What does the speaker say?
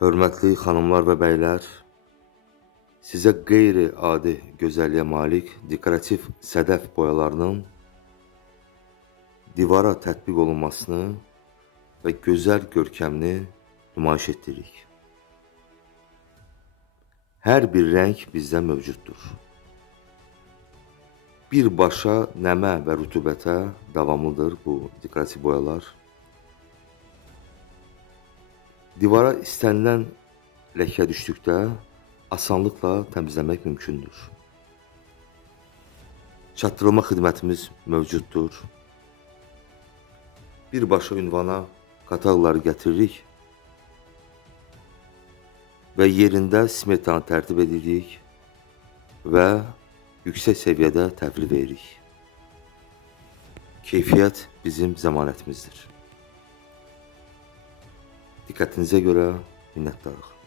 Hörmətli xanımlar və bəylər, sizə qeyri-adi gözəlliyə malik dekorativ sədəf boyalarının divara tətbiq olunmasını və gözəl görkəmini nümayiş etdiririk. Hər bir rəng bizdə mövcuddur. Birbaşa nəmə və rütubətə davamlıdır bu dekorativ boyalar. Divara istənilən ləkə düşdükdə asanlıqla təmizləmək mümkündür. Çatdırılma xidmətimiz mövcuddur. Birbaşa ünvana kataloqları gətiririk və yerində smetanı tərtib edirik və yüksək səviyyədə təhvil veririk. Keyfiyyət bizim zəmanətimizdir. Diqqətinizə görə minnətdarıq.